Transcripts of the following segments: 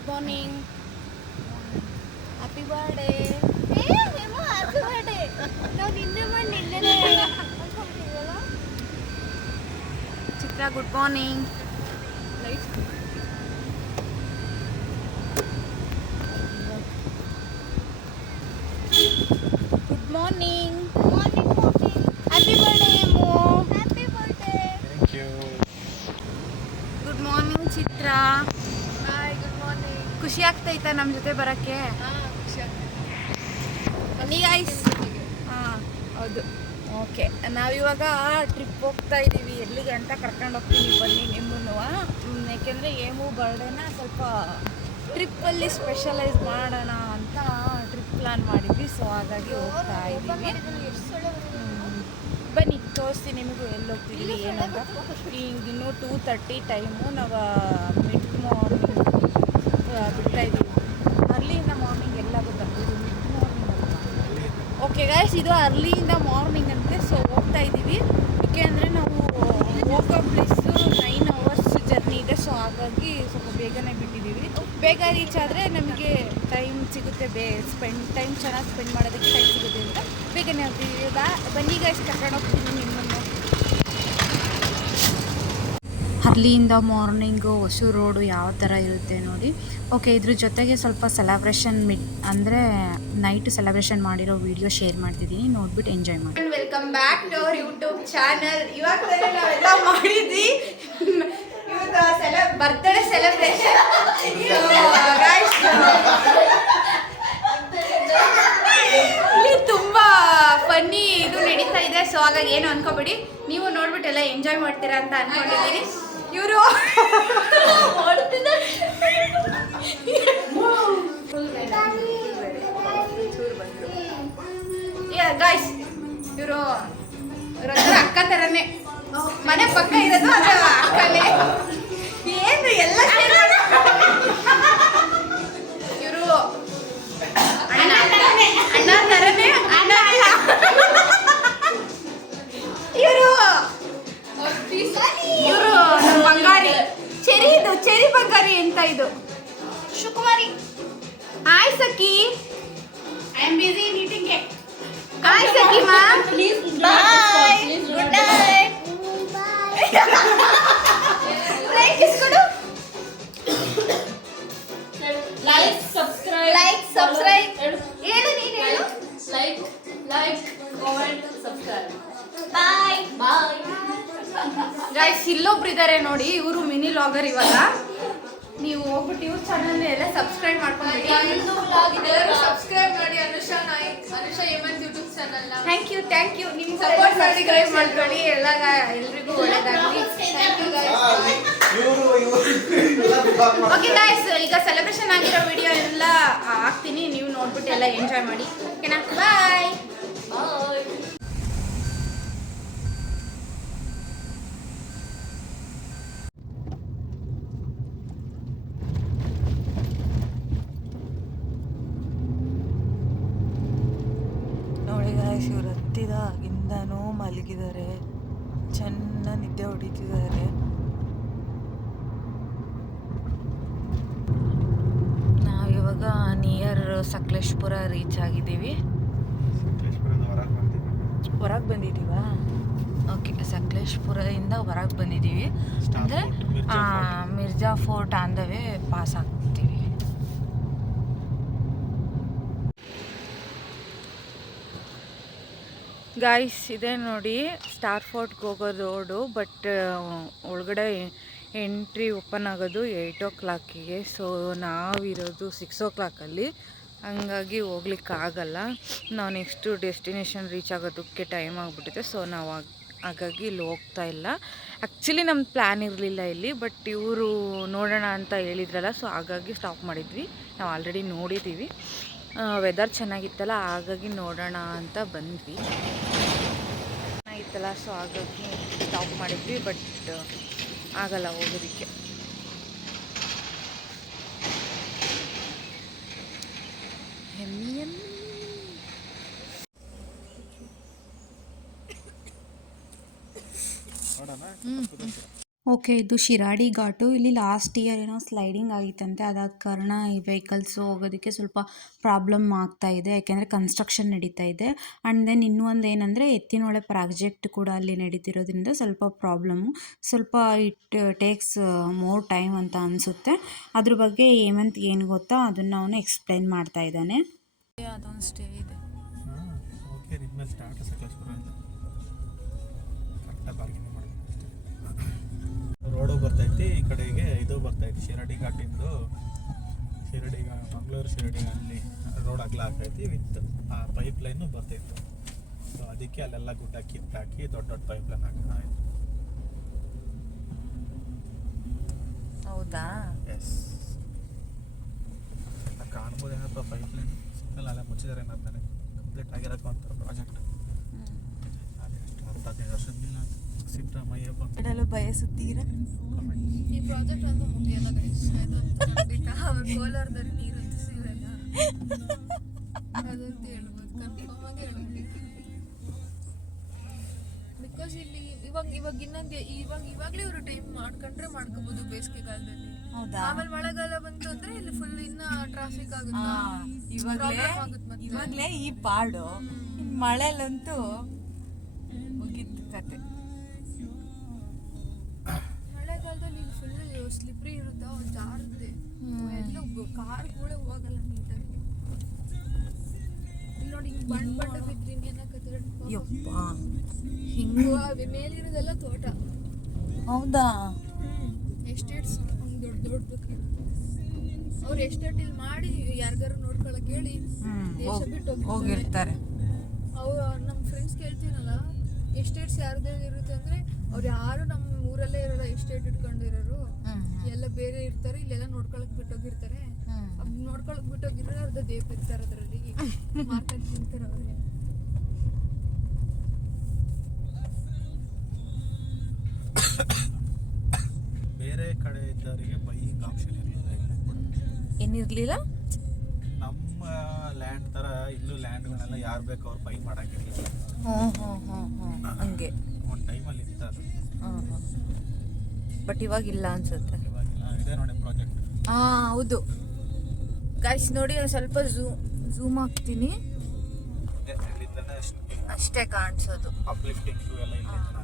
Good morning. Happy birthday. Happy birthday. ನಾವು ನಿನ್ನೆ ಮಾಡಿ ನಿನ್ನೆ Chitra good morning. Good morning. Happy birthday ಮೋ. Happy birthday. Thank you. Good morning Chitra. Hi, good morning. ಖುಷಿ ಆಗ್ತೈತಾ ನಮ್ಮ ಜೊತೆ ಬರೋಕ್ಕೆ? ಖುಷಿ ಆಗ್ತದೆ. ಬನ್ನಿ ಗೈಸ್. ಹಾಂ ಹೌದು. ಓಕೆ, ನಾವಿವಾಗ ಟ್ರಿಪ್ ಹೋಗ್ತಾ ಇದ್ದೀವಿ. ಎಲ್ಲಿಗೆ ಅಂತ ಕರ್ಕೊಂಡು ಹೋಗ್ತೀನಿ ಬನ್ನಿ ನಿಮ್ಮನ್ನು. ಯಾಕೆಂದರೆ ಏಮು ಬರ್ಡೇನ ಸ್ವಲ್ಪ ಟ್ರಿಪ್ಪಲ್ಲಿ ಸ್ಪೆಷಲೈಸ್ ಮಾಡೋಣ ಅಂತ ಟ್ರಿಪ್ ಪ್ಲ್ಯಾನ್ ಮಾಡಿದ್ವಿ. ಸೊ ಹಾಗಾಗಿ ಹೋಗ್ತಾ ಇದ್ದೀವಿ. ಬನ್ನಿ ತೋರಿಸ್ತೀನಿ ನಿಮಗೂ ಎಲ್ಲಿ ಹೋಗ್ತಿದ್ದೀವಿ ಏನಂತ. ಈಗ ಇನ್ನೂ 2:30 ಟೈಮು. ನಾವು ಮಿಡ್ ಮಾರ್ನಿಂಗ್ ಬಿಡ್ತಾ ಇದ್ದೀವಿ. ಅರ್ಲಿಯಿಂದ ಮಾರ್ನಿಂಗ್ ಎಲ್ಲ ಗೊತ್ತಾಗ್ತೀವಿ. ಮಿಡ್ ಮಾರ್ನಿಂಗ್ ಅಲ್ಲ. ಓಕೆ ಗೈಸ್, ಇದು ಅರ್ಲಿಯಿಂದ ಮಾರ್ನಿಂಗ್ ಅಂತೆ. ಸೊ ಹೋಗ್ತಾ ಇದ್ದೀವಿ. ಏಕೆಂದರೆ ನಾವು ಹೋಗೋ ಪ್ಲೇಸು 9 hours ಜರ್ನಿ ಇದೆ. ಸೊ ಹಾಗಾಗಿ ಸ್ವಲ್ಪ ಬೇಗನೆ ಬಿಟ್ಟಿದ್ದೀವಿ. ಬೇಗ ರೀಚ್ ಆದರೆ ನಮಗೆ ಟೈಮ್ ಸಿಗುತ್ತೆ, ಟೈಮ್ ಚೆನ್ನಾಗಿ ಸ್ಪೆಂಡ್ ಮಾಡೋದಕ್ಕೆ ಟೈಮ್ ಸಿಗುತ್ತೆ ಅಂತ ಬೇಗನೆ ಹೋಗ್ತಿದ್ದೀವಿ. ಬನ್ನಿ ಗೈಸ್, ಕರ್ಕೊಂಡು ಹೋಗ್ತೀನಿ ನಿಮ್ಮನ್ನು. ಅರ್ಲಿಯಿಂದ ಮಾರ್ನಿಂಗು ಹೊಸೂರು ರೋಡು ಯಾವ ಥರ ಇರುತ್ತೆ ನೋಡಿ. ಓಕೆ, ಇದ್ರ ಜೊತೆಗೆ ಸ್ವಲ್ಪ ಸೆಲೆಬ್ರೇಷನ್ ಅಂದರೆ ನೈಟ್ ಸೆಲೆಬ್ರೇಷನ್ ಮಾಡಿರೋ ವಿಡಿಯೋ ಶೇರ್ ಮಾಡ್ತಿದ್ದೀನಿ, ನೋಡ್ಬಿಟ್ಟು ಎಂಜಾಯ್ ಮಾಡಿ. Welcome back to our YouTube channel. ಇವಾಗ ನಾವೆಲ್ಲ ಮಾಡಿದ್ವಿ ಇವತ್ತು ಬರ್ತ್ಡೇ ಸೆಲೆಬ್ರೇಷನ್. ಇಲ್ಲಿ ತುಂಬ ಫನ್ನಿ ಇದು ನಡೀತಾ ಇದೆ. ಸೊ ಹಾಗಾಗಿ ಏನು ಅನ್ಕೋಬೇಡಿ, ನೀವು ನೋಡ್ಬಿಟ್ಟೆಲ್ಲ ಎಂಜಾಯ್ ಮಾಡ್ತೀರಾ ಅಂತ ಅನ್ಕೊಂಡಿದ್ದೀನಿ. ಇವರು ಗಾಯ್ಸ್, ಇವರು ಅಕ್ಕ ಥರನೇ, ಮನೆ ಪಕ್ಕ ಇರೋದು ಅದು ಅಕ್ಕನೇ. ಏನು ಎಲ್ಲ ಇವರು ಅಣ್ಣ ಥರನೇ. ಅಣ್ಣ ಇವರು ನಮ್ಮ ಬಂಗಾರಿ, ಚೆರಿ ಬಂಗಾರಿ ಅಂತ. ಇದು ಶುಕುಮಾರಿ. Hi Sakhi. I am busy in eating cake. Hi Sakhi ಮಾ. ಬಾಯ್. Good night. ಲೈಕ್ ಇಸ್ಕೊಡು. ಲೈಕ್ ಸಬ್ಸ್ಕ್ರೈಬ್ ಹೇಳು, ನೀನು ಹೇಳು. Like comment subscribe. Bye. Guys, ಇಲ್ಲೊಬ್ರು ಇದ್ದಾರೆ ನೋಡಿ, ಇವರು ಮಿನಿ ಲಾಗರ್. ಇವಾಗ ನೀವು ಹೋಗ್ಬಿಟ್ಟು ಇವ್ರ ಚಾನಲ್ ಎಲ್ಲ ಸಬ್ಸ್ಕ್ರೈಬ್ ಮಾಡ್ಕೊಂಡ್ಬಿಡಿ. ಸಬ್ಸ್ಕ್ರೈಬ್ ಮಾಡಿ. Anusha Naik, Anusha Hemanth YouTube channel. Thank you. ನಿಮ್ಗೆ ಸಪೋರ್ಟ್ ಮಾಡಿ ಸಬ್ಸ್ಕ್ರೈಬ್ ಮಾಡ್ಕೊಳ್ಳಿ. ಎಲ್ರಿಗೂ ಒಳ್ಳೆಯದಾಗಲಿ. ಓಕೆ ಗೈಸ್, ಈಗ ಸೆಲೆಬ್ರೇಷನ್ ಆಗಿರೋ ವಿಡಿಯೋ ಎಲ್ಲ ಹಾಕ್ತೀನಿ, ನೀವು ನೋಡ್ಬಿಟ್ಟು ಎಲ್ಲ ಎಂಜಾಯ್ ಮಾಡಿ. ಓಕೆನಾ? ಬಾಯ್. ನೋಡಿ ಗಾಯ್ಸ್, ಇವ್ರು ಹತ್ತಿದಾಗಿಂದನೂ ಮಲಗಿದ್ದಾರೆ, ಚೆನ್ನಾಗಿ ನಿದ್ದೆ ಹೊಡಿತಿದ್ದಾರೆ. ನಾವಿವಾಗ ನಿಯರ್ ಸಕಲೇಶ್ಪುರ ರೀಚ್ ಆಗಿದ್ದೀವಿ. ಹೊರಗೆ ಬಂದಿದ್ದೀವಾ? ಓಕೆ, ಸಕಲೇಶ್ಪುರದಿಂದ ಹೊರಗೆ ಬಂದಿದ್ದೀವಿ. ಅಂದರೆ Mirza fort on the way pass ಆಗ್ತೀವಿ. ಗಾಯ್ಸ್, ಇದೆ ನೋಡಿ ಸ್ಟಾರ್ ಫೋರ್ಟ್ಗೆ ಹೋಗೋ ರೋಡು. ಬಟ್ ಒಳಗಡೆ ಎಂಟ್ರಿ ಓಪನ್ ಆಗೋದು 8 o'clock. ಸೊ ನಾವಿರೋದು 6 o'clock. ಹಂಗಾಗಿ ಹೋಗ್ಲಿಕ್ಕಾಗಲ್ಲ. ನಾವು ನೆಕ್ಸ್ಟು ಡೆಸ್ಟಿನೇಷನ್ ರೀಚ್ ಆಗೋದಕ್ಕೆ ಟೈಮ್ ಆಗಿಬಿಟ್ಟಿದೆ. ಸೊ ನಾವು ಹಾಗಾಗಿ ಇಲ್ಲಿ ಹೋಗ್ತಾ ಇಲ್ಲ. ಆ್ಯಕ್ಚುಲಿ ನಮ್ಮ ಪ್ಲ್ಯಾನ್ ಇರಲಿಲ್ಲ ಇಲ್ಲಿ, ಬಟ್ ಇವರು ನೋಡೋಣ ಅಂತ ಹೇಳಿದ್ರಲ್ಲ, ಸೊ ಹಾಗಾಗಿ ಸ್ಟಾಪ್ ಮಾಡಿದ್ವಿ. ನಾವು ಆಲ್ರೆಡಿ ನೋಡಿದ್ದೀವಿ, ವೆದರ್ ಚೆನ್ನಾಗಿತ್ತಲ್ಲ, ಹಾಗಾಗಿ ನೋಡೋಣ ಅಂತ ಬಂದ್ವಿ. ಚೆನ್ನಾಗಿತ್ತಲ್ಲ, ಸೊ ಹಾಗಾಗಿ ಸ್ಟಾಪ್ ಮಾಡಿದ್ವಿ. ಬಟ್ ಆಗಲ್ಲ ಹೋಗೋದಕ್ಕೆ. ಓಕೆ, ಇದು ಶಿರಾಡಿ ಘಾಟು. ಇಲ್ಲಿ ಲಾಸ್ಟ್ ಇಯರ್ ಏನೋ ಸ್ಲೈಡಿಂಗ್ ಆಗಿತ್ತಂತೆ. ಅದಾದ ಕಾರಣ ಈ ವೆಹಿಕಲ್ಸು ಹೋಗೋದಕ್ಕೆ ಸ್ವಲ್ಪ ಪ್ರಾಬ್ಲಮ್ ಆಗ್ತಾ ಇದೆ, ಯಾಕೆಂದರೆ ಕನ್ಸ್ಟ್ರಕ್ಷನ್ ನಡೀತಾ ಇದೆ. ಆ್ಯಂಡ್ ದೆನ್ ಇನ್ನೂ ಒಂದು ಏನಂದರೆ ಎತ್ತಿನಹೊಳೆ ಪ್ರಾಜೆಕ್ಟ್ ಕೂಡ ಅಲ್ಲಿ ನಡೀತಿರೋದ್ರಿಂದ ಸ್ವಲ್ಪ ಪ್ರಾಬ್ಲಮ್ಮು. ಸ್ವಲ್ಪ ಇಟ್ ಟೇಕ್ಸ್ ಮೋರ್ ಟೈಮ್ ಅಂತ ಅನಿಸುತ್ತೆ. ಅದ್ರ ಬಗ್ಗೆ ಹೇಮಂತ್ ಏನು ಗೊತ್ತಾ ಅದನ್ನು ಅವನು ಎಕ್ಸ್ಪ್ಲೈನ್ ಮಾಡ್ತಾ ಇದ್ದಾನೆ. ಅದೊಂದು ಸ್ಟೇ ಇದೆ. ಓಕೆ, ನಿಮ್ಮ ಸ್ಟಾರ್ಟ್ ಸಕಲೇಶ್ಪುರ ಅಂತ ಕರೆಕ್ಟಾಗಿ ಬಾರ್ಗಿಂಗ್ ರೋಡು ಬರ್ತೈತಿ. ಈ ಕಡೆಗೆ ಇದು ಬರ್ತೈತಿ ಶಿರಾಡಿ ಘಾಟಿಂದು. ಮಂಗಳೂರು ಶಿರಾಡಿ ಅಲ್ಲಿ ರೋಡ್ ಅಗಲ ಆಗ್ತೈತಿ ವಿತ್ ಆ ಪೈಪ್ ಲೈನು ಬರ್ತೈತ್ತು. ಸೊ ಅದಕ್ಕೆ ಅಲ್ಲೆಲ್ಲ ಗುಡ್ಡ ಕಿತ್ತಾಕಿ ದೊಡ್ಡ ದೊಡ್ಡ ಪೈಪ್ ಲೈನ್ ಹಾಕ್ತಾ ಇತ್ತು. ಹೌದಾ? ಎಸ್, ಕಾಣ್ಬೋದು ಏನಪ್ಪ ಪೈಪ್ ಲೈನ್ ಸಿಗ್ನಲ್ ಅಲ್ಲ ಮುಚ್ಚಿದಾರೆ ಏನಂತಾನೆ. ಕಂಪ್ಲೀಟ್ ಆಗಿರಕ್ಕೆ ಅಂತಾರೆ ಪ್ರಾಜೆಕ್ಟ್. ಅದೆಷ್ಟು 10-15 ವರ್ಷದಿಂದ ಸಿದ್ದರಾಮಯ್ಯಪ್ಪ ಬಿಡಲು ಬಯಸುತ್ತೀರಾ? ಈ ಪ್ರಾಜೆಕ್ಟ್ ಅಂತ ಮುಗಿಯಲ್ಲ ಗೈಸ್. ಅವ್ರು ಕೋಲಾರದಲ್ಲಿ ನೀರು ಹಂಚಿಸಿರಲ್ಲ ಅದಂತ ಹೇಳ್ಬೋದು, ಕನ್ಫರ್ಮ್ ಆಗಿ ಹೇಳ್ಬೋದು. ಬಿಕಾಸ್ ಇಲ್ಲಿ ಇವಾಗ ಇನ್ನೊಂದು ಇವಾಗಲೇ ಇವರು ಟೈಮ್ ಮಾಡ್ಕೊಂಡ್ರೆ ಮಾಡ್ಕೋಬಹುದು ಬೇಸಿಗೆಗಾಲದಲ್ಲಿ. ಆಮೇಲೆ ಮಳೆಗಾಲ ಬಂತು ಅಂದ್ರೆ ಇಲ್ಲಿ ಫುಲ್ ಇನ್ನ ಟ್ರಾಫಿಕ್ ಆಗುತ್ತೆ. ಇವಾಗಲೇ ಈ ಪಾಡು, ಮಳೆಲಂತೂ ಮುಗಿತು ಕತೆ. ಮಳೆಗಾಲದಲ್ಲಿ ಇಲ್ಲಿ ಫುಲ್ ಸ್ಲಿಪ್ರಿ ಇರುತ್ತೆ, ಜಾರುತ್ತೆ, ಎಲ್ಲ ಕಾರ್ಗಳೇ ಹೋಗಲ್ಲ ನೀಟಾಗಿ. ಇಲ್ಲಿ ನೋಡಿ ಹಿಂಗ್ ಬಣ್ಣ ಬಿದ್ರಿ ಏನಾಗತ್ತೆ ಹಿಂಗು. ಮೇಲಿರೋದೆಲ್ಲ ತೋಟ. ಹೌದಾ? ಎಸ್ಟೇಟ್ಸ್ ದೊಡ್ಡ ಅವ್ರು ಎಸ್ಟೇಟ್ ಇಲ್ಲಿ ಮಾಡಿ ಯಾರಿಗಾರು ನೋಡ್ಕೊಳಕ್ ಹೇಳಿ ದೇಶ ಬಿಟ್ಟು ಹೋಗಿರ್ತಾರೆ. ಅವ್ರು ನಮ್ಮ ಫ್ರೆಂಡ್ಸ್ ಕೇಳ್ತೀನಲ್ಲ, ಎಸ್ಟೇಟ್ಸ್ ಯಾರ್ದೇ ಇರುತ್ತೆ ಅಂದ್ರೆ ಅವ್ರು ಯಾರು ನಮ್ಮ ಊರಲ್ಲೇ ಇರೋಲ್ಲ, ಎಸ್ಟೇಟ್ ಇಟ್ಕೊಂಡಿರೋರು ಎಲ್ಲ ಬೇರೆ ಇರ್ತಾರೆ, ಇಲ್ಲೆಲ್ಲ ನೋಡ್ಕೊಳಕ್ ಬಿಟ್ಟೋಗಿರ್ತಾರೆ. ನೋಡ್ಕೊಳಕ್ ಬಿಟ್ಟೋಗಿರೋ ಅರ್ಧ ದೇವ್ ಇರ್ತಾರೆ, ಅದರಲ್ಲಿ ಮಾರ್ಕೆಟ್ ತಿಂತಾರೆ ಅವ್ರೆ. ಬೇರೆ ಕಡೆ ಇದ್ದವರಿಗೆ ಬೈಯಿಂಗ್ ಆಪ್ಷನ್ ಇರಲಿಲ್ಲ. ಏನಿರ್ಲಿಲ್ಲ, ನಮ್ಮ ಲ್ಯಾಂಡ್ ಥರ ಇಲ್ಲೂ ಲ್ಯಾಂಡ್ಗಳನ್ನೆಲ್ಲ ಯಾರು ಬೇಕು ಅವ್ರು ಬೈ ಮಾಡೋಂಗಿರಲಿಲ್ಲ. ಹಂಗೆ ಒಂದು ಟೈಮಲ್ಲಿ ಇತ್ತು ಅದು. ಬಟ್ ಇವಾಗಿಲ್ಲ ಅನ್ಸುತ್ತೆ. ಇವಾಗಿಲ್ಲ. ಇದೆ ನೋಡಿ ಪ್ರಾಜೆಕ್ಟ್. ಹೌದು ಗೈಸ್, ನೋಡಿ ನಾನು ಸ್ವಲ್ಪ ಝೂಮ್ ಆಗ್ತೀನಿ, ಅಷ್ಟೇ ಕಾಣಿಸೋದು. ಅಪ್ಲಿಫ್ಟಿಂಗ್ ಎಲ್ಲ ಇಲ್ಲಿಂದ.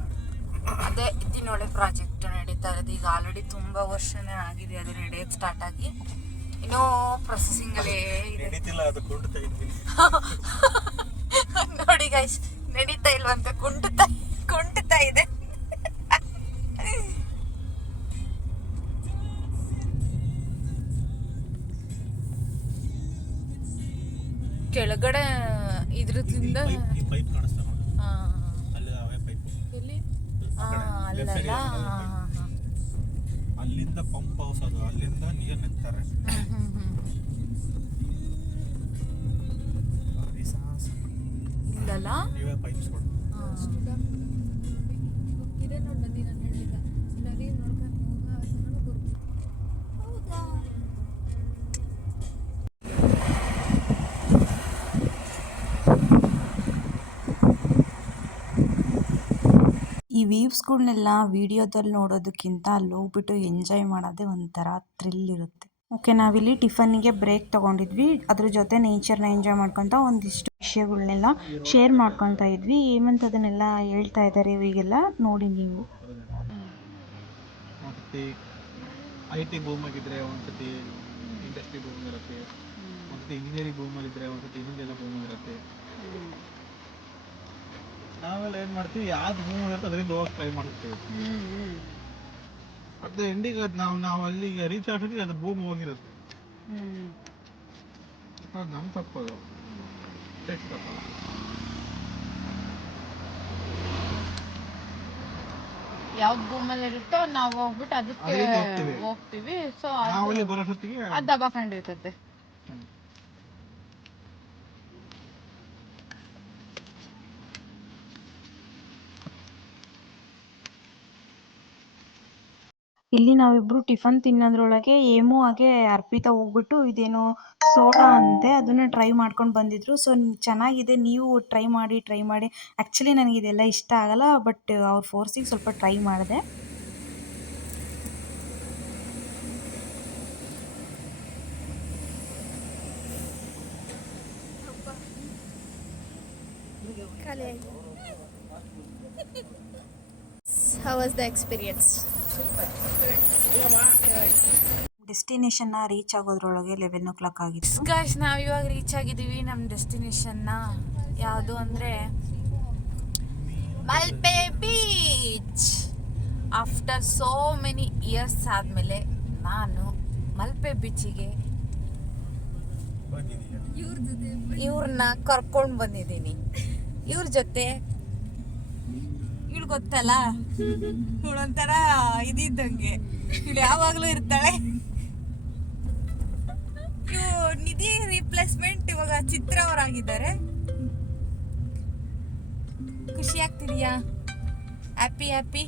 ಅದೇ ಎತ್ತಿನಹೊಳೆ ಪ್ರಾಜೆಕ್ಟ್ ನಡೀತಾ ಇರೋದು. ಈಗ ಆಲ್ರೆಡಿ ತುಂಬಾ ವರ್ಷನೇ ಆಗಿದೆ ಅದು ನಡೆಯೋದು ಸ್ಟಾರ್ಟ್ ಆಗಿ. ಇನ್ನೂ ಪ್ರೊಸೆಸಿಂಗ್ ಅಲ್ಲೇ ನಡೀತಿಲ್ಲ, ಅದು ಕುಂಡ್ತಾ ಇದ್ವಿ. ನೋಡಿ ಗೈಸ್, ನಡೀತಾ ಇಲ್ವಂತ, ಕುಂಟುತ್ತಾ ಇದೆ. ಕೆಳಗಡೆ ಇದ್ರದಿಂದ ಈ ಪೈಪ್ ಕಾಣಿಸ್ತಾ ನೋಡಿ, ಅಲ್ಲಿ ಅವೇ ಪೈಪ್. ಎಲ್ಲಿ ಅಲ್ಲಲ್ಲ, ಅಲ್ಲಿಂದ ಪಂಪ್ ಹೌಸ್ ಅದು, ಅಲ್ಲಿಂದ ನೀರು ನಿಂತಾರೆ. ಇಲ್ಲಲ್ಲ, ಇವೇ ಪೈಪ್ಸ್ಗಳು. ಇದೆ ನೋಡಿ ನದಿ, ನಾನು ಹೇಳಿಲ್ಲ ನದಿ ನೋಡ್ಕೊಂಡು ಬರ್ಬೋದು. ಹೌದಾ? ಈ ವೀವ್ಸ್ಗಳನ್ನೆಲ್ಲ ವಿಡಿಯೋದಲ್ಲಿ ನೋಡೋದಕ್ಕಿಂತ ಅಲ್ಲಿ ಹೋಗ್ಬಿಟ್ಟು ಎಂಜಾಯ್ ಮಾಡೋದೇ ಒಂಥರ ಥ್ರಿಲ್ ಇರುತ್ತೆ. ಓಕೆ, ನಾವಿಲ್ಲಿ ಟಿಫನ್ನಿಗೆ ಬ್ರೇಕ್ ತೊಗೊಂಡಿದ್ವಿ. ಅದ್ರ ಜೊತೆ ನೇಚರ್ನ ಎಂಜಾಯ್ ಮಾಡ್ಕೊತ ಒಂದಿಷ್ಟು ವಿಷಯಗಳನ್ನೆಲ್ಲ ಶೇರ್ ಮಾಡ್ಕೊತಾ ಇದ್ವಿ. ಹೇಮಂತ್ ಅದನ್ನೆಲ್ಲ ಹೇಳ್ತಾ ಇದ್ದಾರೆ, ಇವಾಗೆಲ್ಲ ನೋಡಿ ನೀವು. ಒಂದ್ಸತಿ IT ಭೂಮಾಗಿದ್ರೆ, ಒಂದ್ಸತಿ ಇಂಡಸ್ಟ್ರಿ ಭೂಮಿ ಇರುತ್ತೆ, ಒಂದ್ಸತಿ ಇಂಜಿನಿಯರಿಂಗ್ ಭೂಮಲ್ಲಿದ್ರೆ, ಒಂದ್ಸತಿ ಇನ್ನೊಂದೆಲ್ಲ ಭೂಮಿ ಇರುತ್ತೆ. ನಾವೆಲ್ಲ ಏನು ಮಾಡ್ತೀವಿ, ಯಾವ್ದು ಭೂಮಿ ಇರುತ್ತೆ ಅದರಿಂದ ಹೋಗಕ್ಕೆ ಟ್ರೈ ಮಾಡ್ತೀವಿ. ಅದೇ ಎಂಡಿಗೆ ನಾವು ಅಲ್ಲಿಗೆ ರೀಚ್ ಆಗ್ತೀವಿ, ಅದು ಭೂಮಿ ಹೋಗಿರುತ್ತೆ. ಅದು ನಮ್ಮ ತಪ್ಪದು, ಸ್ಟೇಟ್ ತಪ್ಪಲ್ಲ. ಯಾವ್ದು ಭೂಮಲ್ಲಿ ಇರುತ್ತೋ ನಾವು ಹೋಗ್ಬಿಟ್ಟು ಅದಕ್ಕೆ ಹೋಗ್ತೀವಿ. ಸೊ ನಾವಲ್ಲಿ ಬರೋ ಹೊತ್ತಿಗೆ ಅದು ದಬಾಕೊಂಡಿರ್ತದೆ. ಇಲ್ಲಿ ನಾವಿಬ್ರು ಟಿಫನ್ ತಿನ್ನೋದ್ರೊಳಗೆ ಹೇಮು ಹಾಗೆ ಅರ್ಪಿತಾ ಹೋಗ್ಬಿಟ್ಟು ಇದೇನೋ ಸೋಡಾ ಅಂತೆ, ಅದನ್ನ ಟ್ರೈ ಮಾಡ್ಕೊಂಡು ಬಂದಿದ್ರು. ಸೊ ಚೆನ್ನಾಗಿದೆ, ನೀವು ಟ್ರೈ ಮಾಡಿ. ಆ್ಯಕ್ಚುಲಿ ನನಗೆ ಇದೆಲ್ಲ ಇಷ್ಟ ಆಗಲ್ಲ, ಬಟ್ ಅವ್ರ ಫೋರ್ಸಿಗೆ ಸ್ವಲ್ಪ ಟ್ರೈ ಮಾಡಿದೆ. ಖಾಲಿ ಆಯ್ತು. How was the experience? ಡೆಸ್ಟಿನೇಷನ್ನ ರೀಚ್ ಆಗೋದ್ರೊಳಗೆ 11 ಆಗಿತ್ತು. ಗಾಯ್ಸ್ ನಾವು ಇವಾಗ ರೀಚ್ ಆಗಿದ್ದೀವಿ ನಮ್ಮ ಡೆಸ್ಟಿನೇಷನ್ನ. ಯಾವುದು ಅಂದರೆ Malpe beach. After so many years ಆದಮೇಲೆ ನಾನು ಮಲ್ಪೆ ಬೀಚಿಗೆ ಇವ್ರನ್ನ ಕರ್ಕೊಂಡು ಬಂದಿದ್ದೀನಿ. ಇವ್ರ ಜೊತೆ ಇವಳು ಗೊತ್ತಲ್ಲ, ಇವಳೊಂಥರ ಇದ್ದಂಗೆ, ಇವಳು ಯಾವಾಗಲೂ ಇರ್ತಾಳೆ. ನಿಧಿ ರಿಪ್ಲೇಸ್ಮೆಂಟ್ ಇವಾಗ ಚಿತ್ರ ಅವರಾಗಿದ್ದಾರೆ. ಖುಷಿ ಆಗ್ತಿದೆಯಾ? Happy happy?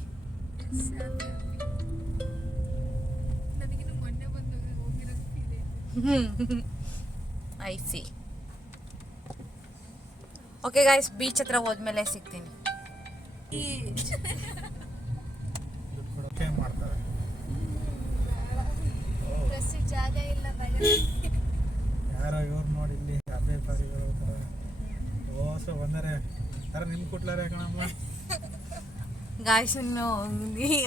ನನಗಿನ್ನು ಮೊನ್ನೆ ಬಂದು ಹೋಗಿರೋದು ಫೀಲ್ ಆಯ್ತು. I C. Okay guys, beach ಹತ್ರ ಹೋದ್ಮೇಲೆ ಸಿಗ್ತೀನಿ. ಮಾಡ್ತಾರೆ ಡ್ರೆಸ್ ಜಾಗ ಇಲ್ಲ ಯಾರೋ ಇವ್ರು ನೋಡಿ ಇಲ್ಲಿ ಅದೇ ಪಾರಿಗಳು ಓಸ ಬಂದರೆ ಯಾರ ನಿಮ್ ಕುಟ್ಲಾರ ಕಣಮ್ಮ. ಗಾಯ್ಸ್ ಇನ್ನು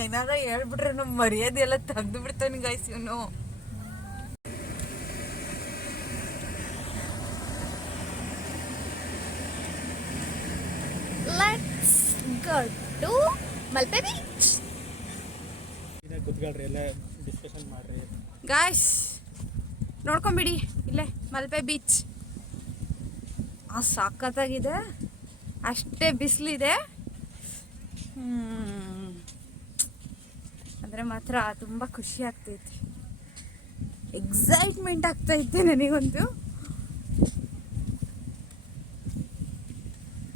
ಏನಾದ್ರು ಹೇಳ್ಬಿಟ್ರೆ ನಮ್ಮ ಮರ್ಯಾದೆ ಎಲ್ಲ ತೆಗ್ದು ಬಿಡ್ತಾನೆ ಗಾಯ್ಸ್ ಇವನು. Let's go to Malpe Beach. ಕುತ್ಕೊಳ್ರಿ ಎಲ್ಲ ಡಿಸ್ಕಷನ್ ಮಾಡ್ರಿ. ಗಾಯ್ಸ್ ನೋಡ್ಕೊಂಬಿಡಿ, ಇಲ್ಲೇ ಮಲ್ಪೆ ಬೀಚ್. ಸಾಕತ್ತಾಗಿದೆ, ಅಷ್ಟೇ ಬಿಸಿಲಿದೆ. ಅಂದರೆ ಮಾತ್ರ ತುಂಬ ಖುಷಿ ಆಗ್ತೈತಿ, ಎಕ್ಸೈಟ್ಮೆಂಟ್ ಆಗ್ತೈತೆ ನನಗಂತೂ.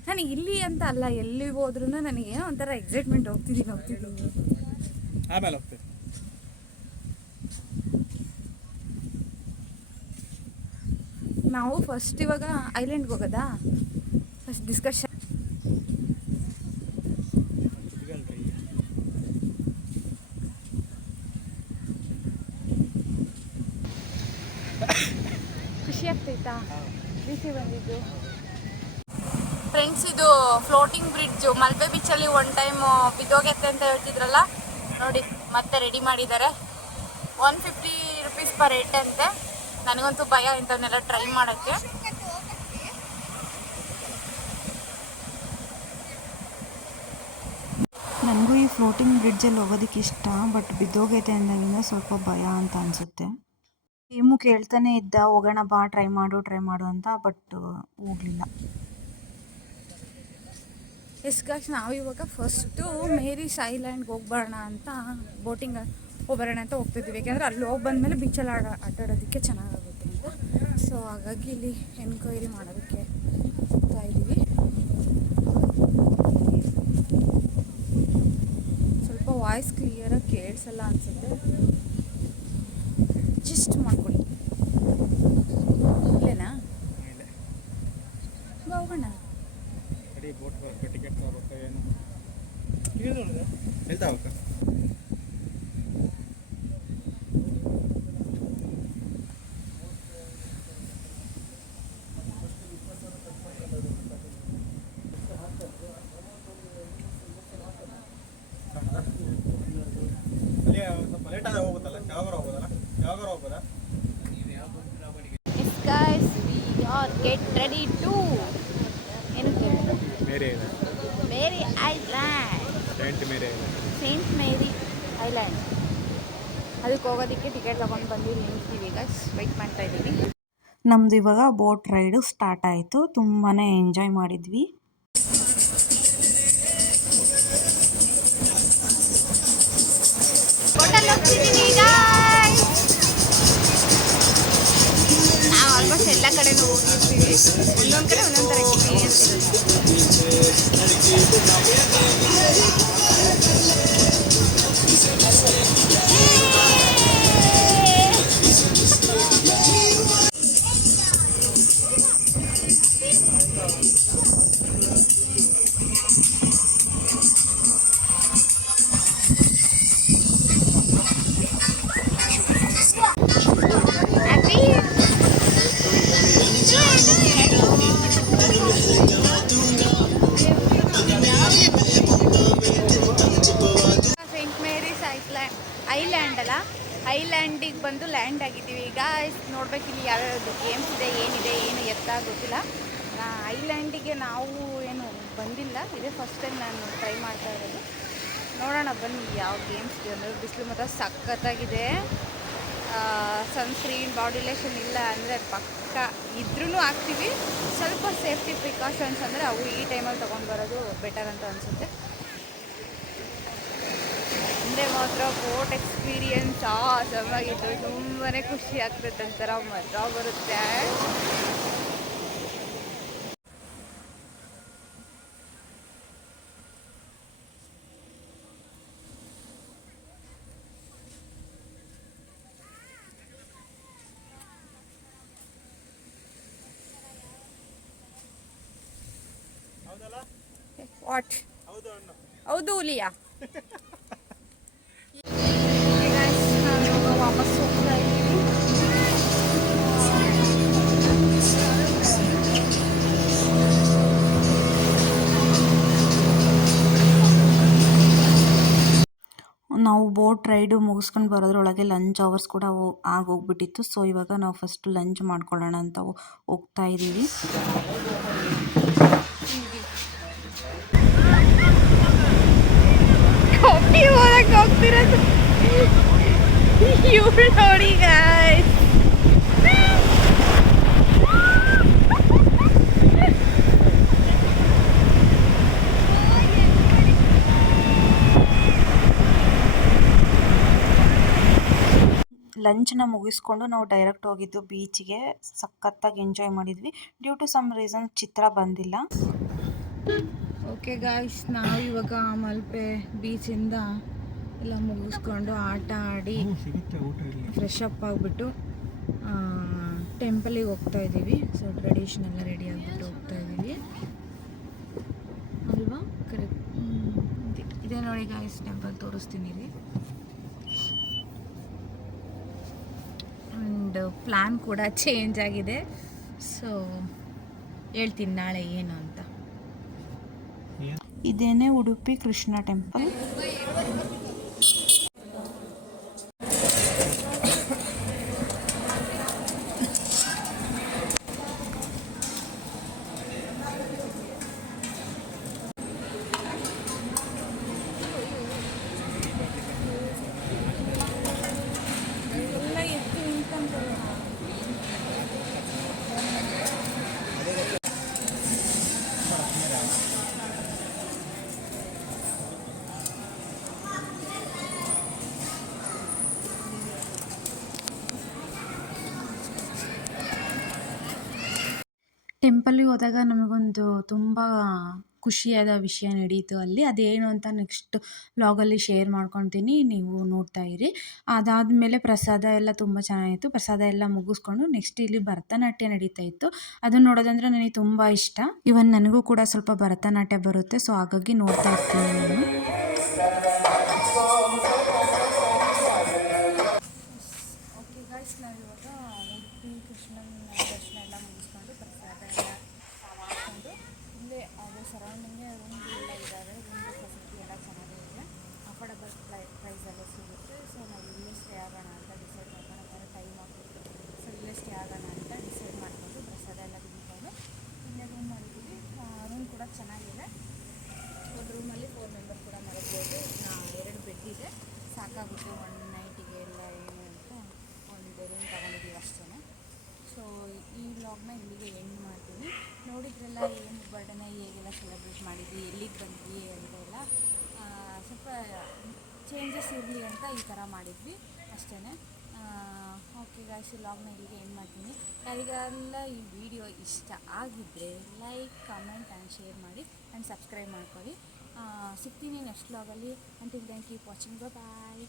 ನನಗೆ ಇಲ್ಲಿ ಅಂತ ಅಲ್ಲ, ಎಲ್ಲಿ ಹೋದ್ರೂ ನನಗೆ ಒಂಥರ ಎಕ್ಸೈಟ್ಮೆಂಟ್. ಹೋಗ್ತಿದ್ದೀನಿ ಆಮೇಲೆ ಹೋಗ್ತೀವಿ. ನಾವು ಫಸ್ಟ್ ಇವಾಗ ಐಲ್ಯಾಂಡ್ಗೆ ಹೋಗೋದಾ? First discussion. ಖುಷಿ ಆಗ್ತೈತಾ ಬೀಚಿ ಬಂದಿದ್ದು? ಫ್ರೆಂಡ್ಸ್, ಇದು ಫ್ಲೋಟಿಂಗ್ ಬ್ರಿಡ್ಜು. ಮಲ್ಪೆ ಬೀಚಲ್ಲಿ ಒನ್ ಟೈಮ್ ಬಿದ್ದೋಗತ್ತೆ ಅಂತ ಹೇಳ್ತಿದ್ರಲ್ಲ, ನೋಡಿ ಮತ್ತೆ ರೆಡಿ ಮಾಡಿದ್ದಾರೆ. 150 rupees ಪರ್ ಹೆಡ್ ಅಂತೆ. ನನಗಂತೂ ಭಯ ಇಂಥವನ್ನೆಲ್ಲ ಟ್ರೈ ಮಾಡೋಕ್ಕೆ. ನನಗೂ ಈ ಫ್ಲೋಟಿಂಗ್ ಬ್ರಿಡ್ಜಲ್ಲಿ ಹೋಗೋದಕ್ಕೆ ಇಷ್ಟ, ಬಟ್ ಬಿದ್ದೋಗೈತೆ ಅಂದಾಗಿಂದ ಸ್ವಲ್ಪ ಭಯ ಅಂತ ಅನಿಸುತ್ತೆ. ಏಮು ಕೇಳ್ತಾನೆ ಇದ್ದ, ಹೋಗೋಣ ಬಾ, ಟ್ರೈ ಮಾಡು ಅಂತ, ಬಟ್ ಹೋಗಲಿಲ್ಲ. ಎಸ್ ಗಾಯ್ಸ್, ನಾವು ಇವಾಗ ಫಸ್ಟು ಮೇರಿಸ್ ಐಲ್ಯಾಂಡ್ಗೆ ಹೋಗ್ಬರೋಣ ಅಂತ, ಬೋಟಿಂಗ್ ಹೋಗ್ಬರೋಣ ಅಂತ ಹೋಗ್ತಿದ್ದೀವಿ. ಯಾಕೆಂದರೆ ಅಲ್ಲಿ ಹೋಗಿ ಬಂದಮೇಲೆ ಬೀಚಲ್ಲಿ ಆಟಾಡೋದಕ್ಕೆ ಚೆನ್ನಾಗಾಗುತ್ತೆ ಅಂತ. ಸೊ ಹಾಗಾಗಿ ಇಲ್ಲಿ ಎನ್ಕ್ವೈರಿ ಮಾಡೋದಕ್ಕೆ ಹೋಗ್ತಾ ಇದ್ದೀವಿ. ಸ್ವಲ್ಪ ವಾಯ್ಸ್ ಕ್ಲಿಯರಾಗಿ ಕೇಳಿಸಲ್ಲ ಅನಿಸುತ್ತೆ, ಜಸ್ಟ್ ಮಾಡ್ಕೊಳ್ಳಿ. ಇಲ್ಲೇನಾ? ಹೋಗೋಣ. ಟಿಕೆಟ್ ಏನು ಹೇಳ್ತಾ ಹೋಗ. ಸ್ವಲ್ಪ ಲೇಟಾಗಿ ಹೋಗುತ್ತಲ್ಲ, ಯಾವಾಗ ಹೋಗ್ಬೋದಾ? Yes guys, we are get ready to Mary island, Saint Mary island. ಅದಕ್ಕೆ ಹೋಗೋದಕ್ಕೆ ಟಿಕೆಟ್ ತೊಗೊಂಡು ಬಂದು ನಿಂತೀವಿ ಗಾಯ್ಸ್, ವೆಯ್ಟ್ ಮಾಡ್ತಾ ಇದ್ದೀವಿ. ನಮ್ಮದು ಇವಾಗ ಬೋಟ್ ರೈಡು ಸ್ಟಾರ್ಟ್ ಆಯಿತು. ತುಂಬಾ ಎಂಜಾಯ್ ಮಾಡಿದ್ವಿ. ಬೋಟಲ್ಲಿ ಹೋಗ್ತಿದ್ದೀವಿ ಗಾಯ್ಸ್. ನಾವು ಆಲ್ಮೋಸ್ಟ್ ಎಲ್ಲ ಕಡೆನೂ ಹೋಗಿರ್ತೀವಿ, ಒಂದೊಂದು ಕಡೆ ಒಂದೊಂದು ಥರ ಎಕ್ಸ್ಪೀರಿಯನ್ಸ್ ಐಲ್ಯಾಂಡಿಗೆ ಬಂದು ಲ್ಯಾಂಡ್ ಆಗಿದ್ದೀವಿ ಈಗ. ನೋಡ್ಬೇಕು ಇಲ್ಲಿ ಯಾವ್ಯಾವುದು ಗೇಮ್ಸ್ ಇದೆ, ಏನಿದೆ, ಏನು ಎತ್ತ ಗೊತ್ತಿಲ್ಲ. ಐಲ್ಯಾಂಡಿಗೆ ನಾವು ಏನು ಬಂದಿಲ್ಲ, ಇದೇ ಫಸ್ಟ್ ಟೈಮ್ ನಾನು ಟ್ರೈ ಮಾಡ್ತಾ ಇರೋದು. ನೋಡೋಣ ಬನ್ನಿ ಯಾವ ಗೇಮ್ಸ್ ಇದೆ ಅಂದರೆ. ಬಿಸಿಲು ಮಾತ್ರ ಸಖತ್ತಾಗಿದೆ. ಸನ್ಸ್ಕ್ರೀನ್, ಬಾಡಿ ಲೋಷನ್ ಇಲ್ಲ ಅಂದರೆ ಪಕ್ಕ ಇದ್ರೂ ಹಾಕ್ತೀವಿ. ಸ್ವಲ್ಪ ಸೇಫ್ಟಿ ಪ್ರಿಕಾಷನ್ಸ್ ಅಂದರೆ ಅವು ಈ ಟೈಮಲ್ಲಿ ತೊಗೊಂಡು ಬರೋದು ಬೆಟರ್ ಅಂತ ಅನಿಸುತ್ತೆ. ಅಂದರೆ ಮಾತ್ರ ಬೋಟ್ ಎಕ್ಸ್ಪೀರಿಯನ್ಸ್ ಚೆನ್ನಾಗಿತ್ತು. ತುಂಬಾ ಖುಷಿ ಆಗ್ತದೆ, ಒಂಥರ ಮಜಾ ಬರುತ್ತೆ. ವಾಟ್ ಹೌದು ಹುಲಿಯಾ? ನಾವು ವಾಪಸ್ ಹೋಗ್ತಾ ಇದ್ದೀವಿ. ನಾವು ಬೋಟ್ ರೈಡು ಮುಗಿಸ್ಕೊಂಡು ಬರೋದ್ರೊಳಗೆ ಲಂಚ್ ಅವರ್ಸ್ ಕೂಡ ಆಗೋಗ್ಬಿಟ್ಟಿತ್ತು. ಸೊ ಇವಾಗ ನಾವು ಫಸ್ಟ್ ಲಂಚ್ ಮಾಡ್ಕೊಳ್ಳೋಣ ಅಂತ ಹೋಗ್ತಾ ಇದ್ದೀವಿ. ಕಾಫಿ ಓದಕ್ಕೆ ಹೋಗ್ತಿರೋದು ಇವ್ರು ನೋಡಿ ಗಾಯ್ಸ್. ಲಂಚ್ನ ಮುಗಿಸ್ಕೊಂಡು ನಾವು ಡೈರೆಕ್ಟ್ ಹೋಗಿದ್ದು ಬೀಚ್ಗೆ. ಸಖತ್ತಾಗಿ ಎಂಜಾಯ್ ಮಾಡಿದ್ವಿ. ಡ್ಯೂ ಟು ಸಮ್ ರೀಸನ್ ಚಿತ್ರ ಬಂದಿಲ್ಲ. ಓಕೆ ಗಾಯ್ಸ್, ನಾವು ಇವಾಗ ಮಲ್ಪೆ ಬೀಚಿಂದ ಎಲ್ಲ ಮುಗಿಸ್ಕೊಂಡು ಆಟ ಆಡಿ ಫ್ರೆಶ್ ಅಪ್ ಆಗಿಬಿಟ್ಟು ಟೆಂಪಲಿಗೆ ಹೋಗ್ತಾ ಇದ್ದೀವಿ. ಸೊ ಟ್ರೆಡಿಷ್ನೆಲ್ಲ ರೆಡಿ ಆಗಿಬಿಟ್ಟು ಹೋಗ್ತಾ ಇದ್ದೀವಿ ಅಲ್ವಾ? ಕರೆಕ್ಟ್. ಇದೇ ನೋಡಿ ಗಾಯ್ಸ್, ಟೆಂಪಲ್ ತೋರಿಸ್ತೀನಿ ರೀ. ಆ್ಯಂಡ್ ಪ್ಲ್ಯಾನ್ ಕೂಡ ಚೇಂಜ್ ಆಗಿದೆ. ಸೊ ಹೇಳ್ತೀನಿ ನಾಳೆ ಏನು ಅಂತ. ಇದೇನೇ ಉಡುಪಿ ಕೃಷ್ಣ ಟೆಂಪಲ್. ಟೆಂಪಲ್ಲಿಗೆ ಹೋದಾಗ ನಮಗೊಂದು ತುಂಬ ಖುಷಿಯಾದ ವಿಷಯ ನಡೀತು ಅಲ್ಲಿ. ಅದೇನು ಅಂತ ನೆಕ್ಸ್ಟ್ ವ್ಲಾಗಲ್ಲಿ ಶೇರ್ ಮಾಡ್ಕೊತೀನಿ, ನೀವು ನೋಡ್ತಾ ಇರಿ. ಅದಾದಮೇಲೆ ಪ್ರಸಾದ ಎಲ್ಲ ತುಂಬ ಚೆನ್ನಾಗಿತ್ತು. ಪ್ರಸಾದ ಎಲ್ಲ ಮುಗಿಸ್ಕೊಂಡು ನೆಕ್ಸ್ಟ್ ಇಲ್ಲಿ ಭರತನಾಟ್ಯ ನಡೀತಾ ಇತ್ತು. ಅದನ್ನು ನೋಡೋದಂದ್ರೆ ನನಗೆ ತುಂಬ ಇಷ್ಟ. ಇವನ್ ನನಗೂ ಕೂಡ ಸ್ವಲ್ಪ ಭರತನಾಟ್ಯ ಬರುತ್ತೆ. ಸೊ ಹಾಗಾಗಿ ನೋಡ್ತಾ ಇರ್ತೀನಿ ನಾನು. ಓಕೆ ಗಾಯ್ಸ್, ನಾವಿವಾಗ ಉಡುಪಿ ಕೃಷ್ಣನ ದರ್ಶನ ಎಲ್ಲ ಮುಗಿಸ್ಕೊಂಡು ಪ್ರಸಾದ ಎಲ್ಲ ಮಾಡ್ಕೊಂಡು ಇಲ್ಲೇ ಅದು ಸರೌಂಡಿಂಗೇ ರೂಮ್ಗಳೆಲ್ಲ ಇದ್ದಾವೆ. ರೂಮ್ದು ಫೆಸಿಲಿಟಿ ಎಲ್ಲ ಚೆನ್ನಾಗಿದೆ, ಅಫೋರ್ಡಬಲ್ ಪ್ರೈಸಲ್ಲೇ ಸಿಗುತ್ತೆ. ಸೊ ನಾವು ಇಲ್ಲೇ ಸ್ಟೇ ಆಗೋಣ ಅಂತ ಡಿಸೈಡ್ ಮಾಡ್ಕೊಂಡು ಟೈಮ್ ಆಗ್ಬಿಟ್ಟು ಸೊ ಇಲ್ಲೇ ಸ್ಟೇ ಆಗೋಣ ಅಂತ ಡಿಸೈಡ್ ಮಾಡಿಕೊಂಡು ಪ್ರಸಾದ ಎಲ್ಲ ತಿಂದ್ಕೊಂಡು ಇಲ್ಲೇ ರೂಮ್ ಮಾಡಿದ್ದೀವಿ. ರೂಮ್ ಕೂಡ ಚೆನ್ನಾಗಿದೆ. ಒಂದು ರೂಮಲ್ಲಿ 4 ಮೆಂಬರ್ ಕೂಡ ಮಲಗ್ಬೋದು. 2 ಬೆಡ್ ಇದೆ, ಸಾಕಾಗುತ್ತೆ ಒನ್ ನೈಟಿಗೆ ಎಲ್ಲ ಏನು ಅಂತ ಒಂದು ರೂಮ್ ತೊಗೊಂಡಿದ್ದೀವಿ ಅಷ್ಟೇ. ಸೊ ಈ ವ್ಲಾಗ್ನ ಇಲ್ಲಿಗೆ ಎಂಡ್ ಮಾಡ್ತೀನಿ. ನೋಡಿದ್ರೆಲ್ಲ ಏನು ಬರ್ಡೇನ ಹೇಗೆಲ್ಲ ಸೆಲೆಬ್ರೇಟ್ ಮಾಡಿದ್ವಿ, ಎಲ್ಲಿಗೆ ಬಂದ್ವಿ ಅಂತೆಲ್ಲ ಸ್ವಲ್ಪ ಚೇಂಜಸ್ ಇರಲಿ ಅಂತ ಈ ಥರ ಮಾಡಿದ್ವಿ ಅಷ್ಟೇ. ಓಕೆ ಗಾಯ್ಸ್, ಈ ವ್ಲಾಗ್ನ ಇಲ್ಲಿಗೆ ಎಂಡ್ ಮಾಡ್ತೀನಿ. ಯಾರಿಗೆಲ್ಲ ಈ ವಿಡಿಯೋ ಇಷ್ಟ ಆಗಿದ್ದರೆ ಲೈಕ್, ಕಮೆಂಟ್ ಆ್ಯಂಡ್ ಶೇರ್ ಮಾಡಿ ಆ್ಯಂಡ್ ಸಬ್ಸ್ಕ್ರೈಬ್ ಮಾಡ್ಕೊಳ್ಳಿ. ಸಿಗ್ತೀನಿ ನೆಕ್ಸ್ಟ್ ವ್ಲಾಗಲ್ಲಿ. Until then keep watching. ಬಾಯ್.